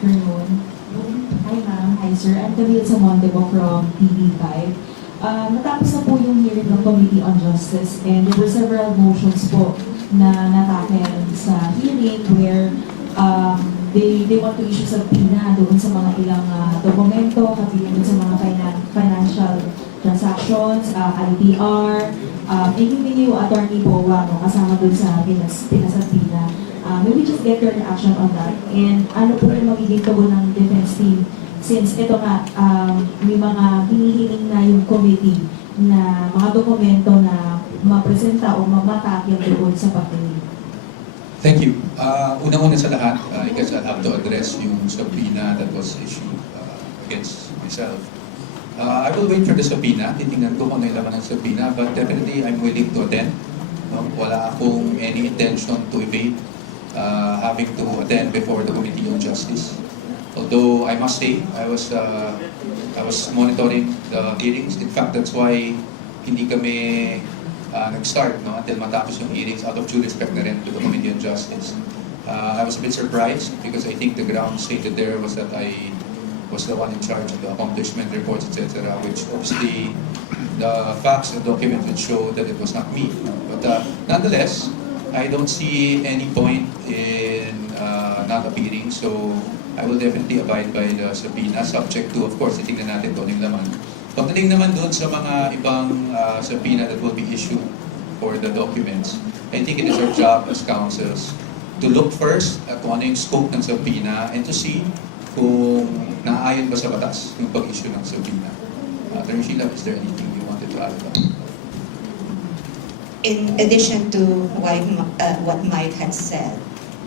afternoon. Hi ma'am, hi sir. I'm Camille Samontebo from TV5. Natapos na po yung hearing ng Committee on Justice and there were several motions po na nataken sa hearing where they want to issue subpoena doon sa mga ilang dokumento, kabilang doon sa mga financial transactions, IPR, yung new attorney po kasama doon sa pinasubpoena. Maybe just get your reaction on that. And ano po yung magiging tugon ng defense team since ito nga, may mga hinihiling na yung committee na mga dokumento na mapresenta o mamatakil doon sa papel. Thank you. Unang-una sa lahat, I guess I'll have to address yung subpoena that was issued against myself. I will wait for the subpoena. Titingnan ko kung ano yung laman ng subpoena, but definitely I'm willing to attend. No? Wala akong any intention to evade having to attend before the Committee on Justice. Although I must say, I was monitoring the hearings. In fact, that's why hindi kami nag-start until matapos yung hearings out of due respect na rin to the Committee on Justice. I was a bit surprised because I think the ground stated there was that I was the one in charge of the accomplishment reports, etc., which obviously the facts and documents would show that it was not me. But nonetheless, I don't see any point in not appearing, so I will definitely abide by the subpoena, subject to, of course, titignan natin kung anong laman. Pagdating naman doon sa mga ibang subpoena that will be issued for the documents, I think it is our job as counsels to look first at kung ano yung scope ng subpoena and to see kung naaayon ba sa batas yung pag-issue ng subpoena. Attorney Sheila, is there anything you wanted to add about? In addition to what Mike had said,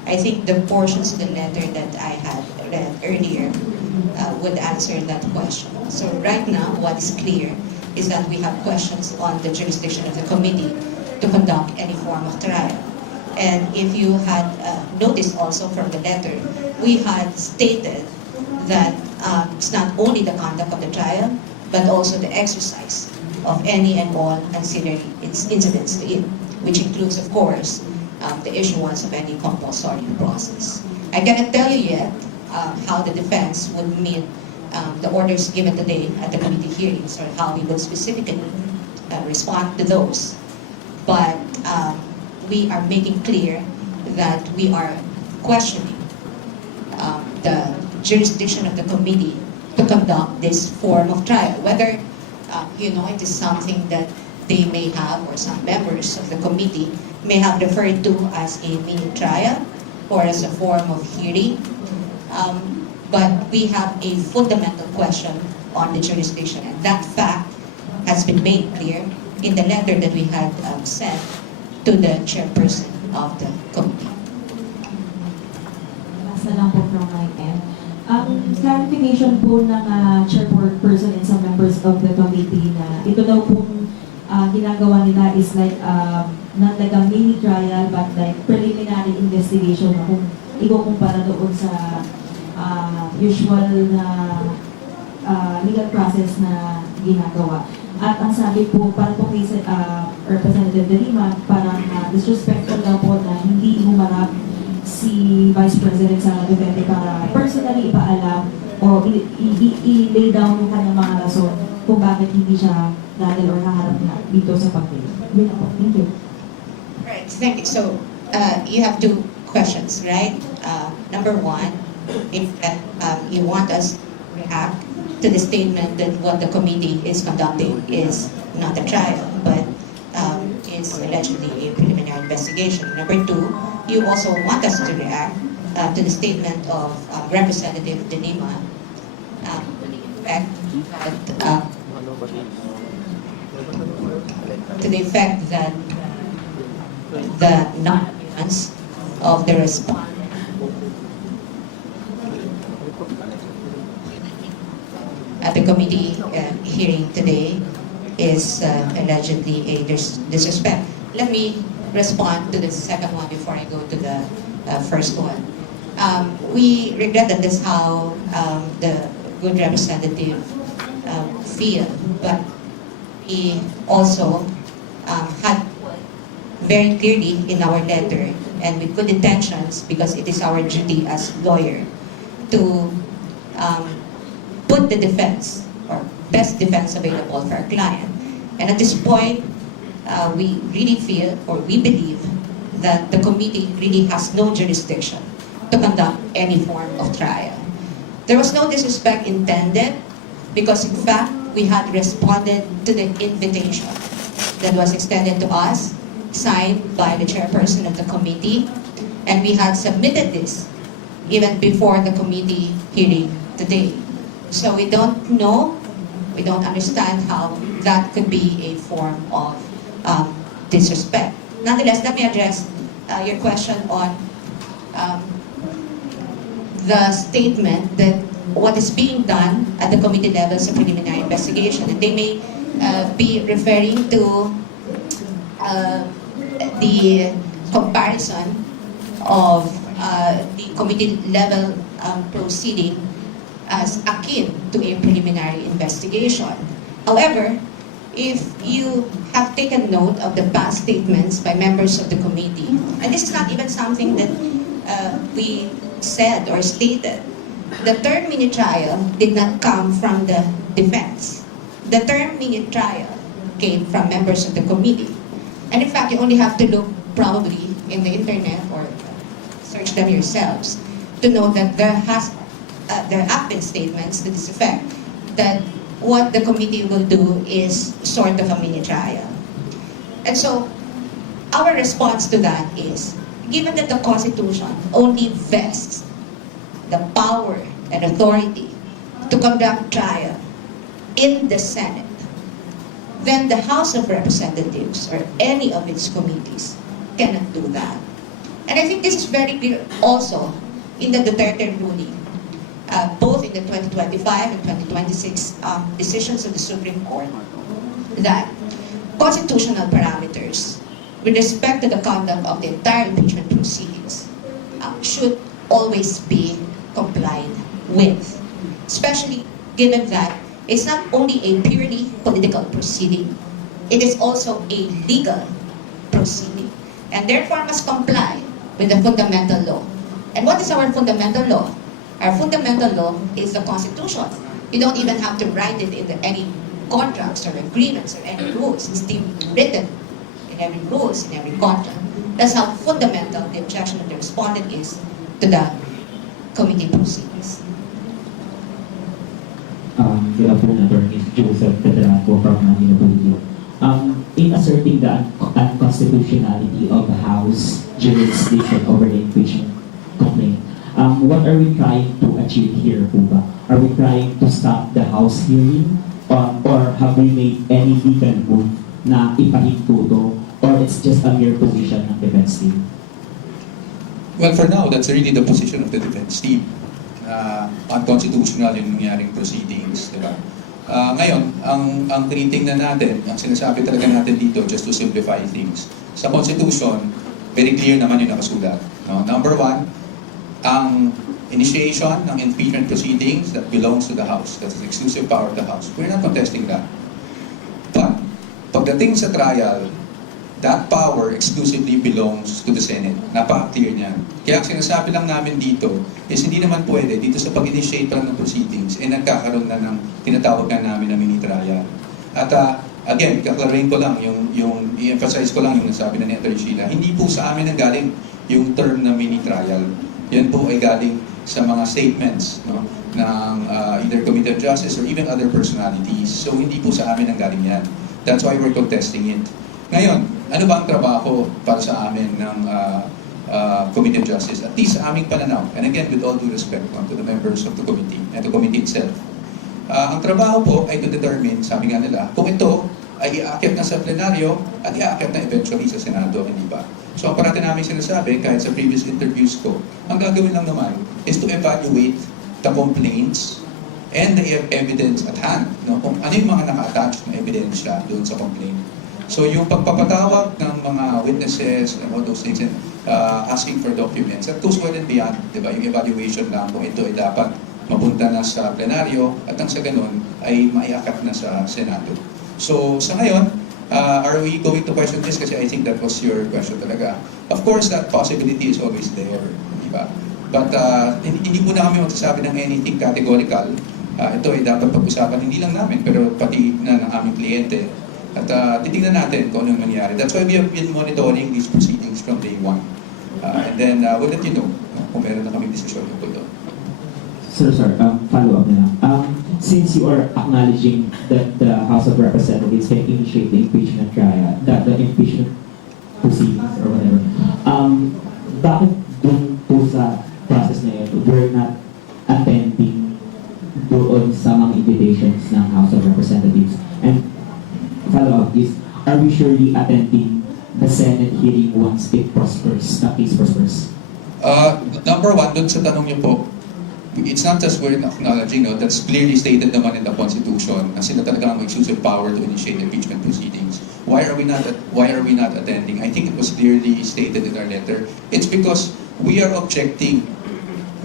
I think the portions of the letter that I had read earlier would answer that question. So right now, what is clear is that we have questions on the jurisdiction of the committee to conduct any form of trial. And if you had noticed also from the letter, we had stated that it's not only the conduct of the trial, but also the exercise of any and all ancillary incidents to it, which includes, of course, the issuance of any compulsory process. I cannot tell you yet how the defense would meet the orders given today at the committee hearings or how we will specifically respond to those. But we are making clear that we are questioning the jurisdiction of the committee to conduct this form of trial, whether it is something that they may have, or some members of the committee may have referred to as a mini trial or as a form of hearing. But we have a fundamental question on the jurisdiction, and that fact has been made clear in the letter that we had sent to the chairperson of the committee. Last na lang po from my end. Clarification po ng chairperson and some members of the committee na ito daw pong ginagawa nila is like not like a mini trial but like preliminary investigation na kung ikukumpara doon sa usual na legal process na ginagawa. At ang sabi po, para po kay Representative De Lima, parang disrespectful daw po na hindi humarap si Vice President Sara Duterte para personally ipaalam o i-lay down yung kanyang mga rason kung bakit hindi siya dahil or haharap na dito sa papel. Yun na po. Thank you. Right, thank you. So, you have two questions, right? Number one, if you want us to react to the statement that what the committee is conducting is not a trial, but is allegedly a preliminary investigation. Number two, you also want us to react to the statement of Representative De Lima to the effect that the non-appearance of the respondent at the committee hearing today is allegedly a disrespect. Let me respond to the second one before I go to the first one. We regret that that's how the good representative feel, but we also had very clearly in our letter and with good intentions, because it is our duty as lawyer to um, put the defense, or best defense available for our client. And at this point, we really feel, or we believe, that the committee really has no jurisdiction to conduct any form of trial. There was no disrespect intended, because in fact, we had responded to the invitation that was extended to us, signed by the chairperson of the committee, and we had submitted this even before the committee hearing today. So we don't know, we don't understand how that could be a form of disrespect. Nonetheless, let me address your question on the statement that what is being done at the committee level is a preliminary investigation. And they may be referring to the comparison of the committee level proceeding as akin to a preliminary investigation. However, if you have taken note of the past statements by members of the committee, and this is not even something that we said or stated, the term mini trial did not come from the defense. The term mini trial came from members of the committee. And in fact, you only have to look probably in the internet or search them yourselves to know that there have been statements to this effect, that what the committee will do is sort of a mini trial. And so, our response to that is, given that the Constitution only vests the power and authority to conduct trial in the Senate, then the House of Representatives or any of its committees cannot do that. And I think this is very clear also in the Duterte ruling, both in the 2025 and 2026 decisions of the Supreme Court, that constitutional parameters with respect to the conduct of the entire impeachment proceedings should always be complied with, especially given that it's not only a purely political proceeding, it is also a legal proceeding, and therefore must comply with the fundamental law. And what is our fundamental law? Our fundamental law is the Constitution. You don't even have to write it in any contracts or agreements or any rules. It's still written in every rules, in every contract. That's how fundamental the objection of the respondent is to the committee proceedings. Good afternoon, Attorney Joseph Pedraco from Manila Bulletin. In asserting the unconstitutionality of the House jurisdiction over the impeachment complaint, what are we trying to achieve here, po ba? Are we trying to stop the House hearing? Or have we made any legal move na ipahinto to? Or it's just a mere position ng defense team? Well, for now, that's really the position of the defense team. Unconstitutional yung nangyaring proceedings, di ba? Ngayon, ang tinitingnan natin, ang sinasabi talaga natin dito, just to simplify things, sa Constitution, very clear naman yung nakasulat. No? Number one, ang initiation ng impeachment proceedings that belongs to the House. That's the exclusive power of the House. We're not contesting that. But, pagdating sa trial, that power exclusively belongs to the Senate. Napaka-clear niyan. Kaya ang sinasabi lang namin dito is hindi naman pwede dito sa pag-initiate pa ng proceedings nagkakaroon na ng tinatawag na namin na mini trial. At again, kaklarin ko lang, yung i-emphasize ko lang yung nasabi na ni Atty. Sheila, hindi po sa amin ang galing yung term na mini trial. Yan po ay galing sa mga statements, no, ng either Committee of Justice or even other personalities. So hindi po sa amin ang galing yan. That's why we're contesting it. Ngayon, ano ba ang trabaho para sa amin ng Committee of Justice? At least sa aming pananaw, and again, with all due respect to the members of the committee and the committee itself, ang trabaho po ay to determine, sabi nga nila, kung ito ay iaakit na sa plenaryo at iaakit na eventually sa Senado, hindi ba? So ang parati namin sinasabi, kahit sa previous interviews ko, ang gagawin lang naman is to evaluate the complaints and the evidence at hand. No? Kung ano yung mga naka-attach na ebidensya doon sa complaint. So yung pagpapatawag ng mga witnesses and all those things and asking for documents, that goes well and beyond, di ba? Yung evaluation lang kung ito ay dapat mapunta na sa plenaryo at ang sa ganun ay maiakat na sa Senado. So sa ngayon, are we going to question this? Kasi I think that was your question talaga. Of course, that possibility is always there, di ba? But hindi muna kami magsasabi ng anything categorical. Ito ay dapat pag-usapan hindi lang namin, pero pati na ng aming kliyente. At titingnan natin kung anong nangyari. That's why we have been monitoring these proceedings from day one. And then we'll let you know kung meron na kami desisyon tungkol doon. Sir, follow up na lang. Since you are acknowledging that the House of Representatives can initiate the impeachment trial, the impeachment proceedings or whatever, bakit dun po sa process na yun, we're not attending doon sa mga invitations ng House of Representatives? And follow up is, are we surely attending the Senate hearing once it prospers, the case prospers? Number one, dun sa tanong niyo po, it's not just we're acknowledging, no, that's clearly stated naman in the Constitution na sila talaga ang exclusive power to initiate impeachment proceedings. Why are we not attending? I think it was clearly stated in our letter. It's because we are objecting.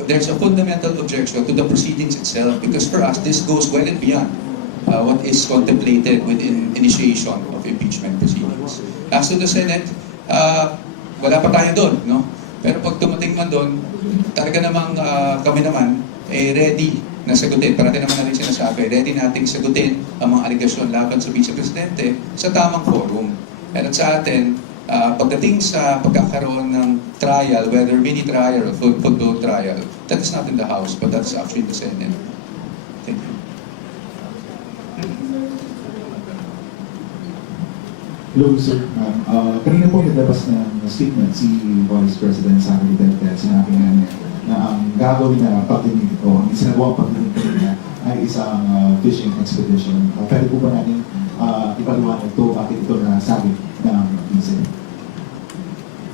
There's a fundamental objection to the proceedings itself because for us, this goes well and beyond what is contemplated within initiation of impeachment proceedings. As to the Senate, wala pa tayo doon, no? Pero pag dumating man doon, talaga namang kami naman ready na sagutin. Parati naman natin sinasabi, ready nating sagutin ang mga aligasyon laban sa Vice Presidente sa tamang forum. At sa atin, pagdating sa pagkakaroon ng trial, whether mini trial or full-blown trial, that is not in the House, but that's actually in the Senate. Thank you. Hello, sir. Kanina po naglabas ng statement si Vice President Sara Duterte at sinabi nga niya na ang gagawin na pagdinig o ang isinagawang pagdinig niya ay isang fishing expedition. Pwede po ba natin ipaliwanag ito, bakit ito nasabi ng PISA?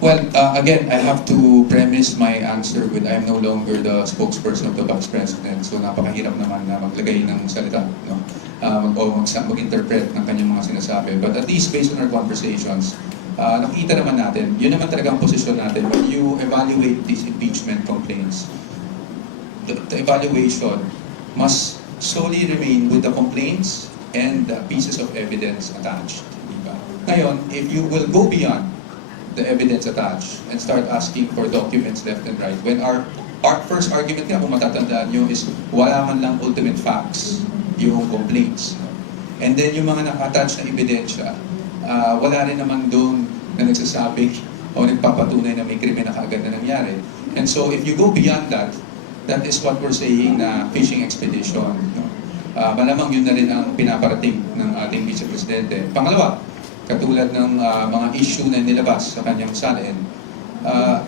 Well, again, I have to premise my answer with I am no longer the spokesperson of the Vice President, so napakahirap naman na maglagay ng salita, no? Mag-interpret ng kanyang mga sinasabi. But at least based on our conversations, nakita naman natin, yun naman talaga ang posisyon natin. When you evaluate these impeachment complaints, the evaluation must solely remain with the complaints and the pieces of evidence attached. Diba? Ngayon, if you will go beyond the evidence attached and start asking for documents left and right, when our first argument nga, kung matatandaan nyo, is wala man lang ultimate facts yung complaints. And then yung mga naka-attach na ebidensya, wala rin naman doon na nagsasabi o nagpapatunay na may krimen na kaagad na nangyari. And so if you go beyond that, that is what we're saying na fishing expedition. No? Malamang yun na rin ang pinaparating ng ating Vice Presidente. Pangalawa, katulad ng mga issue na nilabas sa kanyang salin,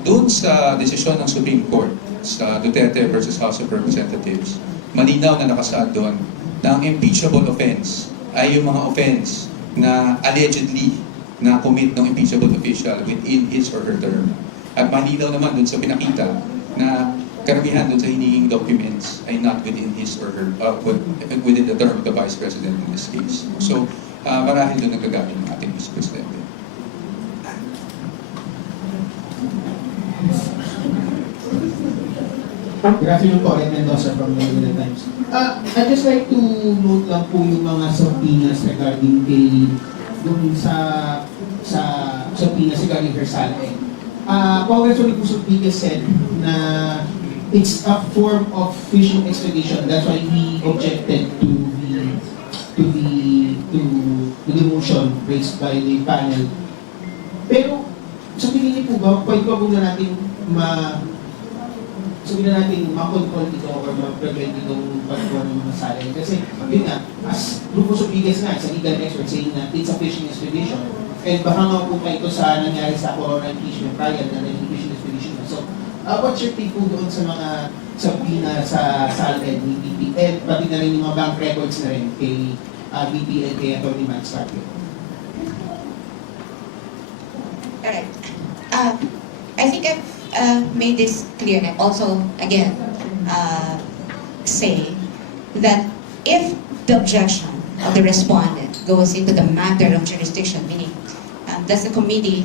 doon sa desisyon ng Supreme Court sa Duterte versus House of Representatives, malinaw na nakasaad doon na ang impeachable offense ay yung mga offense na allegedly na-commit ng impeachable official within his or her term. At malinaw naman doon sa pinakita na karamihan doon sa hinihing documents ay not within his or her, within the term of the Vice President in this case. So, marahil doon nagkagaling ng ating Vice Presidente. Good afternoon po, Ed Mendoza from the Manila Times. I'd just like to note lang po yung mga subpoenas regarding kay dun sa subpoenas regarding her salary. Congressman Busutbiga said na it's a form of fishing expedition. That's why he objected to the motion raised by the panel. Pero sa tingin niyo po ba, pwede ba muna natin makontrol ito or ma-prevent itong pagkuha ng mga salary? Kasi yun nga, as Rufus Obigas nga, sa legal expert saying na it's a fishing expedition. And baka nga po ito sa nangyari sa corona impeachment trial na naging fishing expedition. So, what's your take po doon sa mga subpoena sa salary ni BP? And pati na rin yung mga bank records na rin kay BP and kay Atty. Max Carpio? Alright. I think I've made this clear and also, again, say that if the objection of the respondent goes into the matter of jurisdiction, meaning does the committee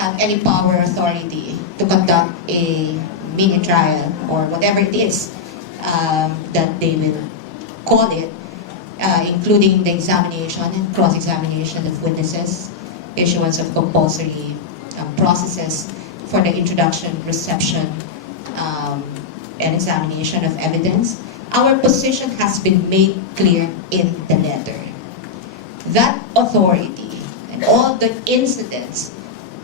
have any power or authority to conduct a mini trial or whatever it is that they will call it, including the examination and cross-examination of witnesses, issuance of compulsory processes for the introduction, reception, an examination of evidence. Our position has been made clear in the letter. That authority and all the incidents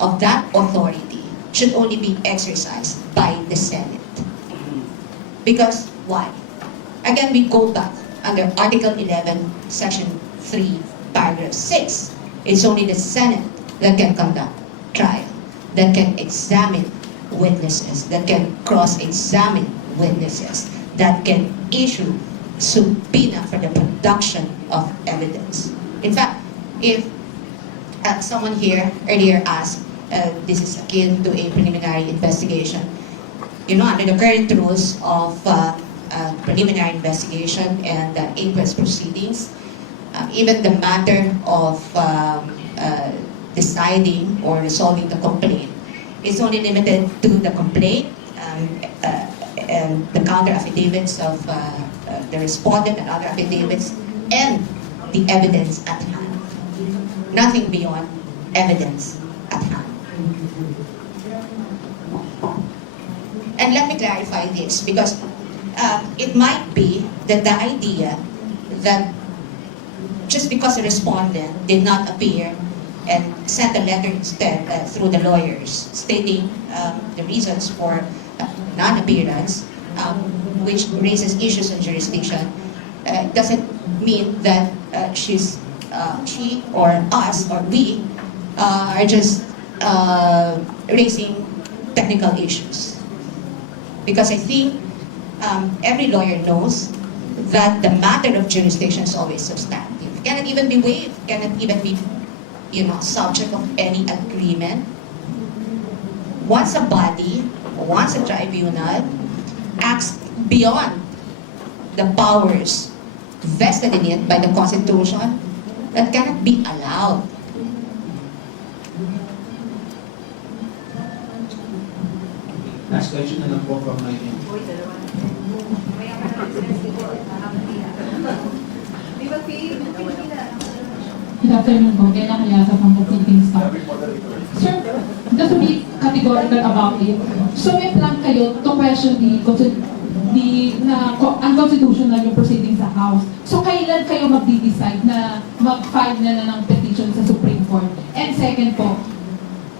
of that authority should only be exercised by the Senate. Because why? Again, we go back under Article 11, Section 3, Paragraph 6. It's only the Senate that can conduct trial, that can examine witnesses, that can cross-examine witnesses, that can issue subpoena for the production of evidence. In fact, if someone here earlier asked, this is akin to a preliminary investigation. You know, under the current rules of preliminary investigation and inquest proceedings, even the matter of deciding or resolving the complaint is only limited to the complaint and the counter affidavits of the respondent and other affidavits and the evidence at hand. Nothing beyond evidence at hand. And let me clarify this because it might be that the idea that just because the respondent did not appear and sent a letter instead through the lawyers stating the reasons for non-appearance, which raises issues on jurisdiction, doesn't mean that she or us or we are just raising technical issues. Because I think every lawyer knows that the matter of jurisdiction is always substantive. Cannot even be waived, cannot even be, subject of any agreement. Once a body, once a tribunal acts beyond the powers vested in it by the Constitution, that cannot be allowed. Last question na lang po from my end. Good afternoon po, Kaya Kayasa from the Philippine Star. Sir, just to be categorical about it, so may plan kayo to question unconstitutional yung proceedings sa House. So kailan kayo magdi-decide na mag-file na ng petition sa Supreme Court? And second po,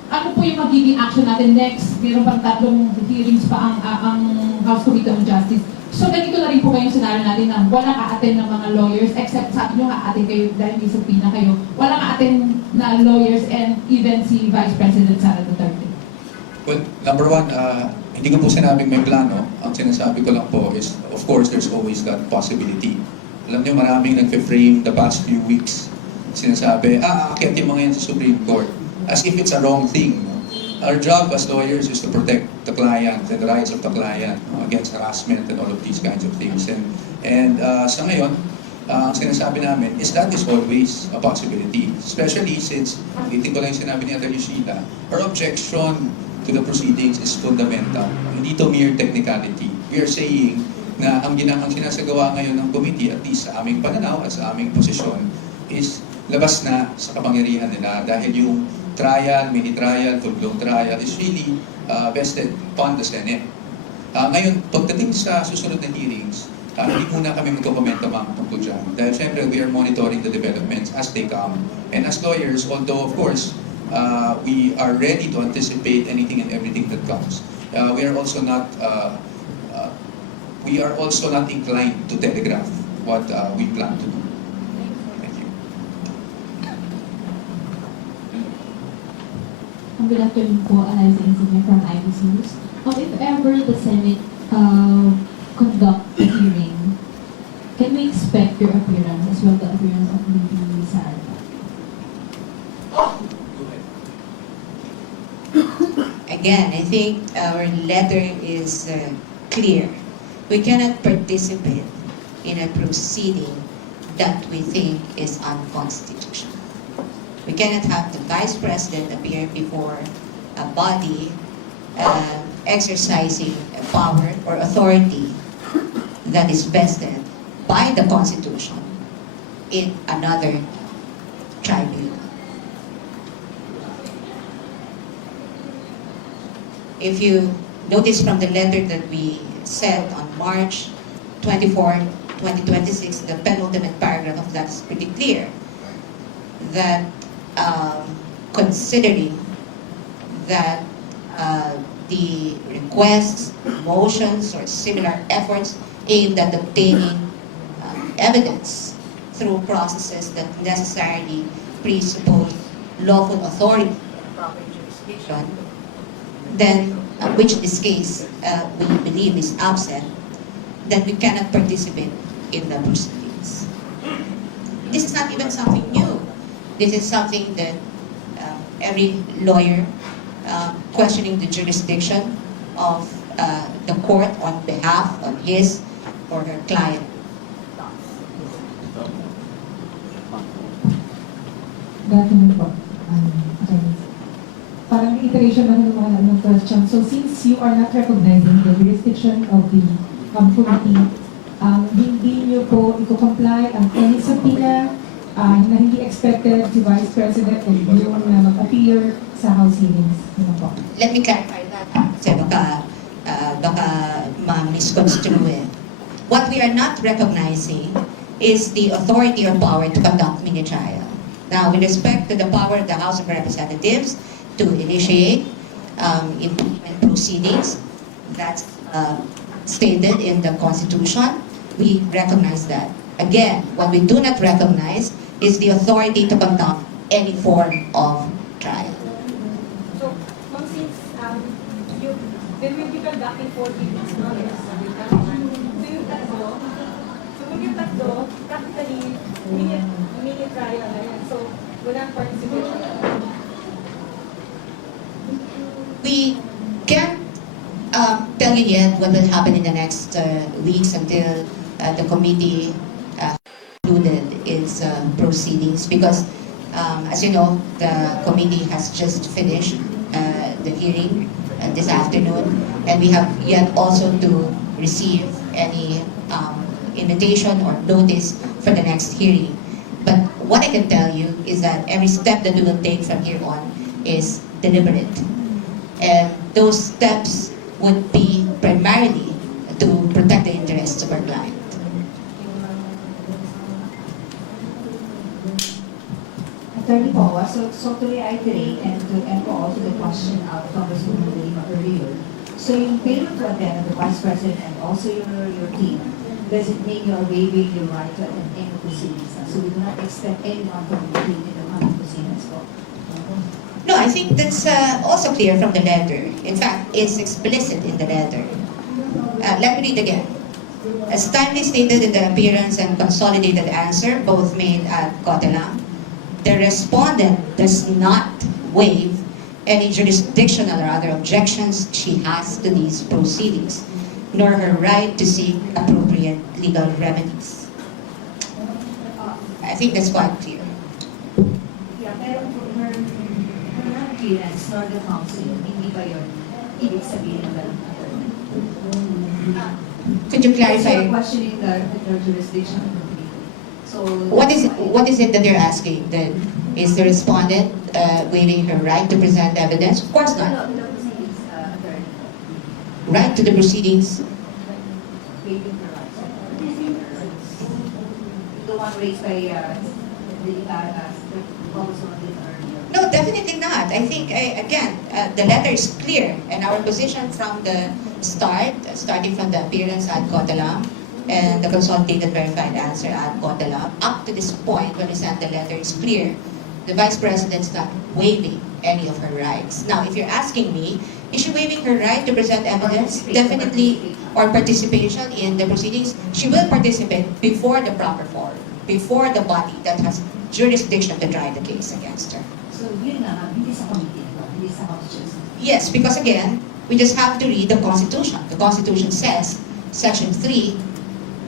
ano po yung magiging action natin next? Meron pang 3 hearings pa ang House Committee on Justice. So ganito na rin po kayong scenario natin na walang a-attend ng mga lawyers except sa inyo a-attend kayo dahil may subpoena kayo. Walang a-attend na lawyers and even si Vice President Sara Duterte. Well, number one, hindi ko po sinabing may plano. Ang sinasabi ko lang po is, of course, there's always that possibility. Alam niyo, maraming nag-frame the past few weeks. Sinasabi, aakyat yung mga yan sa Supreme Court. As if it's a wrong thing. No? Our job as lawyers is to protect the client and the rights of the client against harassment and all of these kinds of things. And sa ngayon, ang sinasabi namin is that is always a possibility. Especially since, ulitin ko lang yung sinabi ni Atty. Sheila, our objection to the proceedings is fundamental. Hindi to mere technicality. We are saying na ang sinasagawa ngayon ng committee, at least sa aming pananaw at sa aming posisyon, is labas na sa kapangyarihan nila dahil yung trial, mini-trial, full-blown trial is really vested upon the Senate. Ngayon, pagdating sa susunod na hearings, hindi muna kami magkokomento mga tungkol dyan. Dahil syempre, we are monitoring the developments as they come. And as lawyers, although of course, we are ready to anticipate anything and everything that comes, we are also not inclined to telegraph what we plan to do. Good afternoon po, Eliza Insigne from IBC News. If ever the Senate conduct a hearing, can we expect your appearance as well, the appearance of Lady Sara? Again, I think our letter is clear. We cannot participate in a proceeding that we think is unconstitutional. We cannot have the Vice President appear before a body exercising a power or authority that is vested by the Constitution in another tribunal. If you notice from the letter that we sent on March 24, 2026, the penultimate paragraph of that is pretty clear that considering that the requests, motions, or similar efforts aimed at obtaining evidence through processes that necessarily presuppose lawful authority and proper jurisdiction, then, which in this case we believe is absent, then we cannot participate in the proceedings. This is not even something new. This is something that every lawyer questioning the jurisdiction of the court on behalf of his or her client. Definitely po. Okay. Parang iteration lang ng mga ng question. So since you are not recognizing the jurisdiction of the committee, hindi niyo po i-comply ang any subpoena na hindi expected si Vice President and you na mag-appear sa House hearings. Yun po. Let me clarify that. Kasi baka ma-misconstrue eh. What we are not recognizing is the authority or power to conduct mini trial. Now, with respect to the power of the House of Representatives to initiate impeachment proceedings, that's stated in the Constitution, we recognize that. Again, what we do not recognize is the authority to conduct any form of trial. So, ma'am, since they will be conducting 4 hearings now, yes. So yung tatlo, practically, mini trial na yan. So, walang participation. We can't tell you yet what will happen in the next weeks until the committee concluded its proceedings because, as you know, the committee has just finished the hearing this afternoon, and we have yet also to receive any invitation or notice for the next hearing. But what I can tell you is that every step that we will take from here on is deliberate. And those steps would be primarily to protect the interests of our client. Attorney Paua, so to reiterate and to echo also the question of Congresswoman Lima earlier, so yung failure to attend of the Vice President and also your team, does it mean you are waiving your right to attend any proceedings? So we do not expect anyone to be in the coming proceedings po. No, I think that's also clear from the letter. In fact, it's explicit in the letter. Let me read again. As timely stated in the appearance and consolidated answer, both made at Cotelam, the respondent does not waive any jurisdictional or other objections she has to these proceedings, nor her right to seek appropriate legal remedies. I think that's quite clear. Yeah, pero her non-appearance nor the counsel, hindi ba yun ibig sabihin ng ganun attorney? Could you So clarify? you're questioning the jurisdiction of the committee. So What is it that they're asking? That is the respondent waiving her right to present evidence? Of course not. no, the proceedings, attorney, Right to the proceedings? waiving her rights. The one raised by the Congresswoman Lima earlier. No, definitely not. I think, again, the letter is clear, and our position from the start, starting from the appearance at Cotelam and the consolidated verified answer at Cotelam, up to this point when we sent the letter, is clear. The Vice President's not waiving any of her rights. Now, if you're asking me, is she waiving her right to present evidence? Definitely, or participation in the proceedings? She will participate before the proper forum, before the body that has jurisdiction to try the case against her. So yun nga, hindi sa committee, hindi sa House Justice. Yes, because again, we just have to read the Constitution. The Constitution says, Section 3,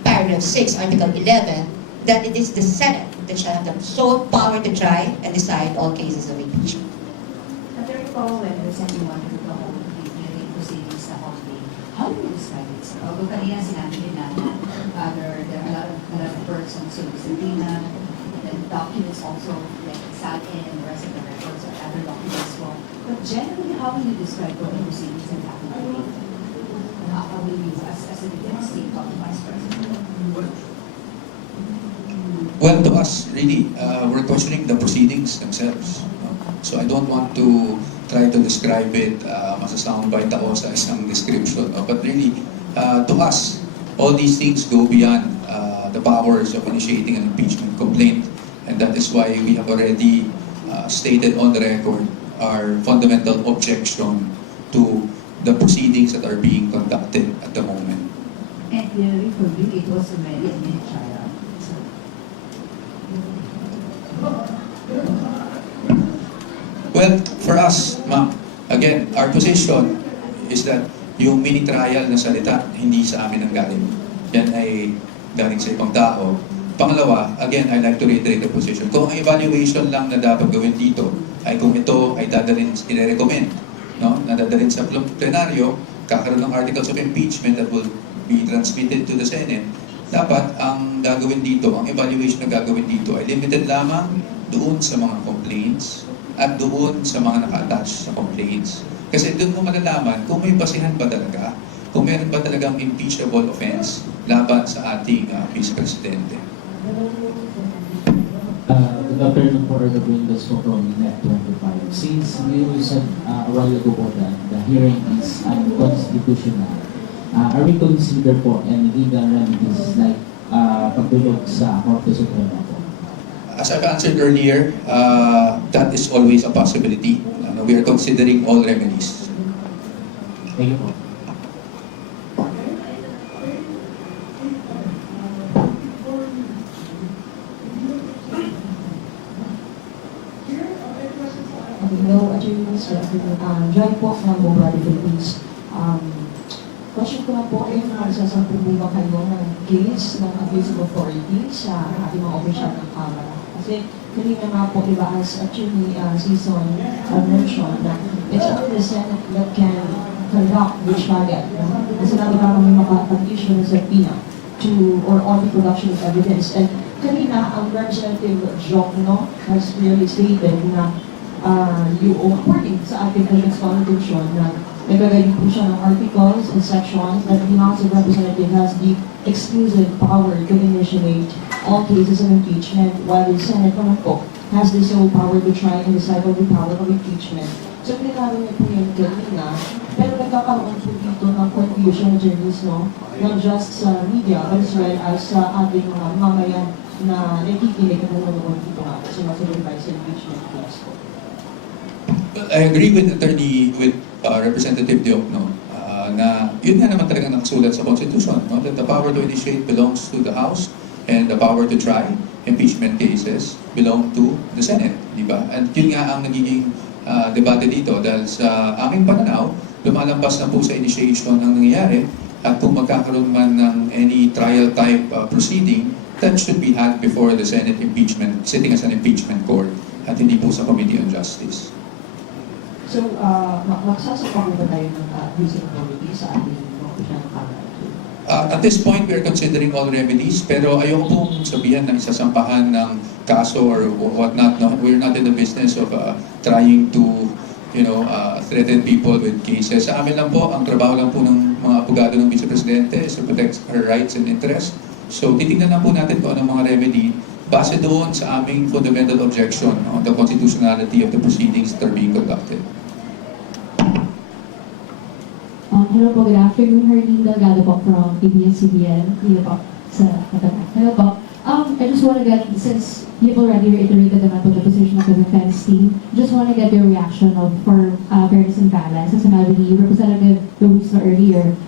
Paragraph 6, Article 11, that it is the Senate that shall have the sole power to try and decide all cases of impeachment. Attorney Paul, when the Senate wanted to hold the hearing proceedings sa holiday, how do you describe it? Although kanina sinabi niyo na there are a lot of persons who subpoena, and documents also like SALIN and the rest of the records or other documents as well. But generally, how will you describe what the proceedings in happened today? how will you, as a defense team, talk to Vice President? Well, to us, really, we're questioning the proceedings themselves. No? So I don't want to try to describe it, masa-soundbite ako sa isang description. No? But really, to us, all these things go beyond the powers of initiating an impeachment complaint. And that is why we have already stated on the record our fundamental objection to the proceedings that are being conducted at the moment. And clearly for you, it was a very mini trial. Well, for us, ma'am, again, our position is that yung mini trial na salita, hindi sa amin ang galing. Yan ay galing sa ibang tao. Pangalawa, again, I'd like to reiterate the position. Kung ang evaluation lang na dapat gawin dito ay kung ito ay dadalhin, i-recommend, no? Na dadalhin sa plenaryo, kakaroon ng articles of impeachment that will be transmitted to the Senate, dapat ang gagawin dito, ang evaluation na gagawin dito ay limited lamang doon sa mga complaints at doon sa mga naka-attach sa complaints. Kasi doon mo malalaman kung may basihan ba talaga, kung meron ba talagang impeachable offense laban sa ating Vice Presidente. Good afternoon for the windows from Net 25. Since you said a while ago po that the hearing is unconstitutional, are we consider po any legal remedies like pagdulog sa Korte Suprema po? As I've answered earlier, that is always a possibility. We are considering all remedies. Thank you po. Hello, Attorney Joy po from Bumrari Philippines. Question ko lang po, if magsasampu po ba kayo ng case ng abuse of authority sa ating mga opisyal ng Kamara? Kasi kanina nga po, diba, as Attorney Season mentioned, na it's only the Senate that can conduct the trial. Kasi nabi na kami makapag-issue ng subpoena to or on the production of evidence. And kanina, ang Representative Jokno has clearly stated na yung according sa ating Constitution na nagagaling po siya ng articles and sections that the House of Representatives has the exclusive power to initiate all cases of impeachment, while the Senate naman po has the sole power to try and decide on the power of impeachment. So, pinagkaroon niya po yun kanina, pero nagkakaroon po dito ng confusion, journalists, no? Not just sa media, but as well as sa ating mga mamayan na nakikinig at nanonood dito nga sa mga sa impeachment case po. I agree with Representative Diokno na yun nga naman talaga nakasulat sa Constitution, no? That the power to initiate belongs to the House and the power to try impeachment cases belong to the Senate, di ba? At yun nga ang nagiging debate dito dahil sa aming pananaw, lumalampas na po sa initiation ng nangyayari at kung magkakaroon man ng any trial type proceeding, that should be had before the Senate impeachment, sitting as an impeachment court at hindi po sa Committee on Justice. So, magsasapa po ba tayo ng abuse of authority sa ating opisyal ng Kamara? At this point, we are considering all remedies, pero ayoko pong sabihan na isasampahan ng kaso or whatnot. No? We're not in the business of trying to, threaten people with cases. Sa amin lang po, ang trabaho lang po ng mga abogado ng Vice Presidente is to protect her rights and interests. So, titignan lang po natin kung anong mga remedy base doon sa aming fundamental objection on the constitutionality of the proceedings that are being conducted. Hello po, good afternoon. Herlene Delgado po from ABS-CBN. Hello po sa Katapat. Hello po. I just want to get, since you've already reiterated naman po the position of the defense team, just want to get your reaction for fairness and balance. As sinabi ni Representative Luis earlier,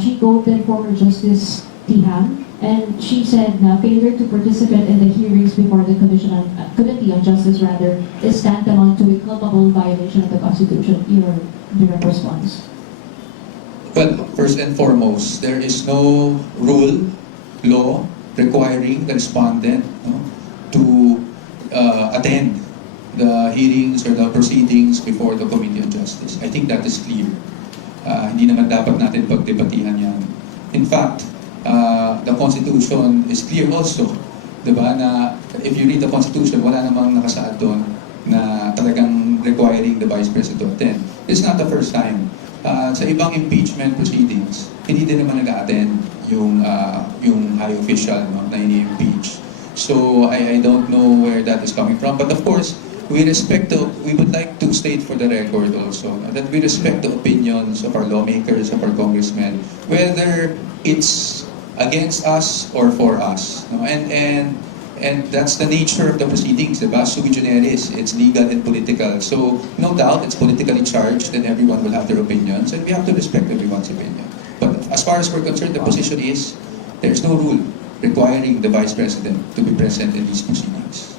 she quoted former Justice Tiham, and she said na failure to participate in the hearings before the Committee on Justice is tantamount to a culpable violation of the Constitution. Your direct response. Well, first and foremost, there is no rule, law, requiring the respondent to attend the hearings or the proceedings before the Committee on Justice. I think that is clear. Hindi naman dapat natin pagdebatihan yan. In fact, the Constitution is clear also, diba, na if you read the Constitution, wala namang nakasaad doon na talagang requiring the Vice President to attend. It's not the first time Sa ibang impeachment proceedings, hindi din naman nag-attend yung high official, no, na ini-impeach. So I don't know where that is coming from. But of course, we would like to state for the record also that we respect the opinions of our lawmakers, of our congressmen, whether it's against us or for us. No? And that's the nature of the proceedings, diba? Sui generis, it's legal and political. So no doubt it's politically charged and everyone will have their opinions and we have to respect everyone's opinion. But as far as we're concerned, the position is there's no rule requiring the Vice President to be present in these proceedings.